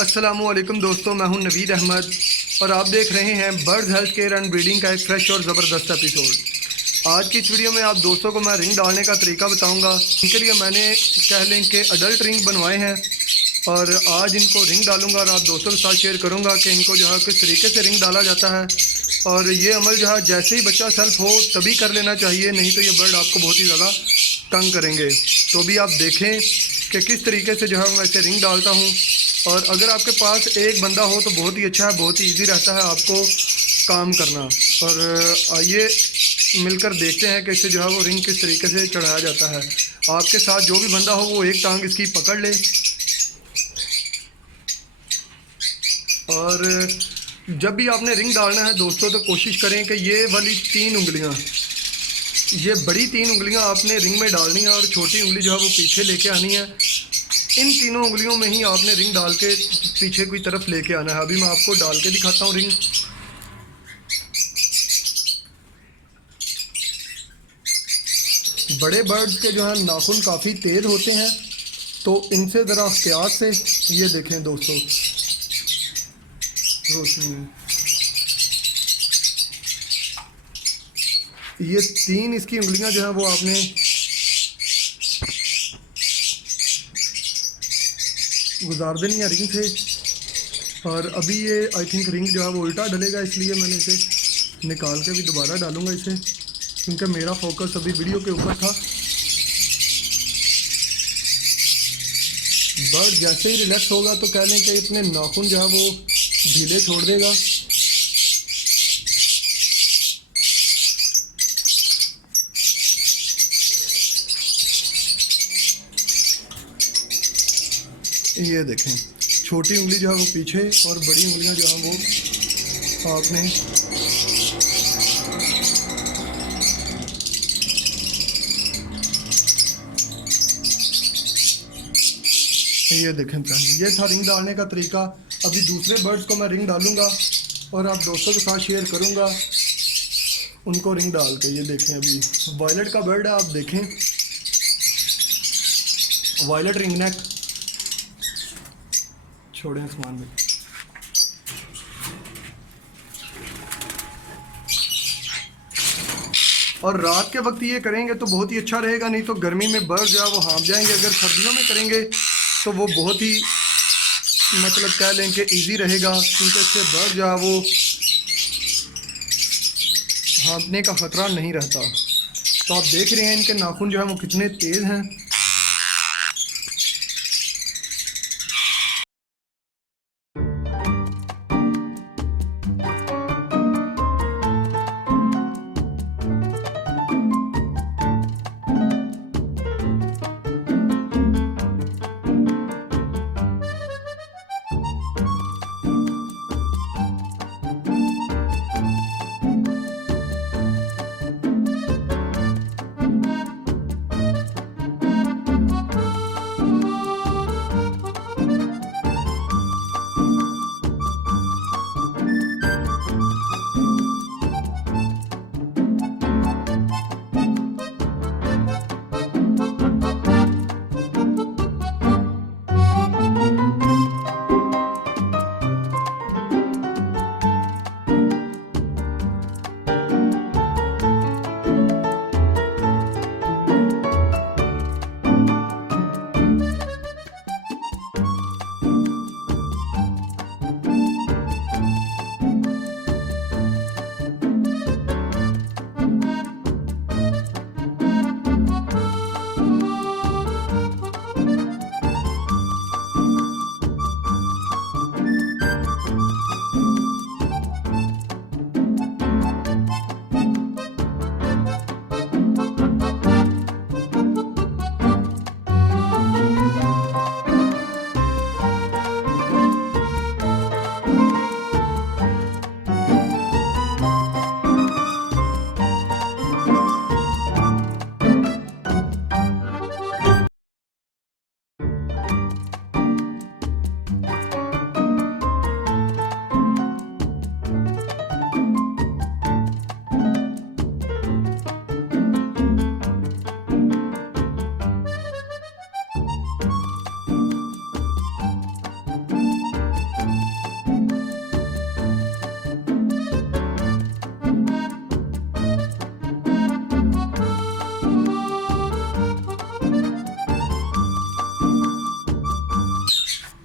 अस्सलामुअलैकुम दोस्तों, मैं हूं नवीद अहमद और आप देख रहे हैं birds health care and breeding का एक फ्रेश और ज़बरदस्त एपिसोड। आज की इस वीडियो में आप दोस्तों को मैं रिंग डालने का तरीका बताऊंगा। इनके लिए मैंने कह लें कि अडल्ट रिंग बनवाए हैं और आज इनको रिंग डालूंगा और आप दोस्तों के साथ शेयर करूंगा कि इनको जो है किस तरीके से रिंग डाला जाता है। और ये अमल जो है जैसे ही बच्चा सेल्फ हो तभी कर लेना चाहिए, नहीं तो ये बर्ड आपको बहुत ही ज़्यादा तंग करेंगे। तो भी आप देखें कि किस तरीके से जो है मैं इसे रिंग डालता हूँ। और अगर आपके पास एक बंदा हो तो बहुत ही अच्छा है, बहुत ही ईजी रहता है आपको काम करना। और आइए मिलकर देखते हैं कि इससे जो है वो रिंग किस तरीके से चढ़ाया जाता है। आपके साथ जो भी बंदा हो वो एक टांग इसकी पकड़ ले और जब भी आपने रिंग डालना है दोस्तों तो कोशिश करें कि ये वाली तीन उंगलियां, ये बड़ी तीन उंगलियां आपने रिंग में डालनी है और छोटी उंगली जो है वो पीछे लेके आनी है। इन तीनों उंगलियों में ही आपने रिंग डाल के पीछे की तरफ लेके आना है। अभी मैं आपको डाल के दिखाता हूँ रिंग। बड़े बर्ड्स के जो है नाखून काफ़ी तेज़ होते हैं तो इनसे ज़रा एहतियात से, ये देखें दोस्तों रोशनी, ये तीन इसकी उंगलियां जो है वो आपने गुजार देनी है रिंग से। और अभी ये आई थिंक रिंग जो है वो उल्टा डलेगा, इसलिए मैंने इसे निकाल के भी दोबारा डालूंगा इसे, क्योंकि मेरा फोकस अभी वीडियो के ऊपर था। बर्ड जैसे ही रिलैक्स होगा तो कह लें कि अपने नाखून जो है वो ढीले छोड़ देगा। ये देखें छोटी उंगली जो है वो पीछे और बड़ी उंगलियां जो है वो आपने ये देखें फ्रेंड, ये था रिंग डालने का तरीका। अभी दूसरे बर्ड्स को मैं रिंग डालूंगा और आप दोस्तों के साथ शेयर करूंगा उनको रिंग डाल के। ये देखें अभी वायलेट का बर्ड है, आप देखें वायलेट रिंग नेक, छोड़ें आसमान में। और रात के वक्त ये करेंगे तो बहुत ही अच्छा रहेगा, नहीं तो गर्मी में बर्ड जो है वो हाँफ जाएंगे। अगर सर्दियों में करेंगे तो वो बहुत ही मतलब कह लें कि ईजी रहेगा, क्योंकि इससे बर्ड जो है वो हाँफने का ख़तरा नहीं रहता। तो आप देख रहे हैं इनके नाखून जो है वो कितने तेज़ हैं।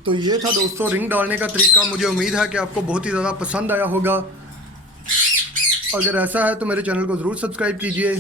तो ये था दोस्तों रिंग डालने का तरीका। मुझे उम्मीद है कि आपको बहुत ही ज़्यादा पसंद आया होगा। अगर ऐसा है तो मेरे चैनल को ज़रूर सब्सक्राइब कीजिए।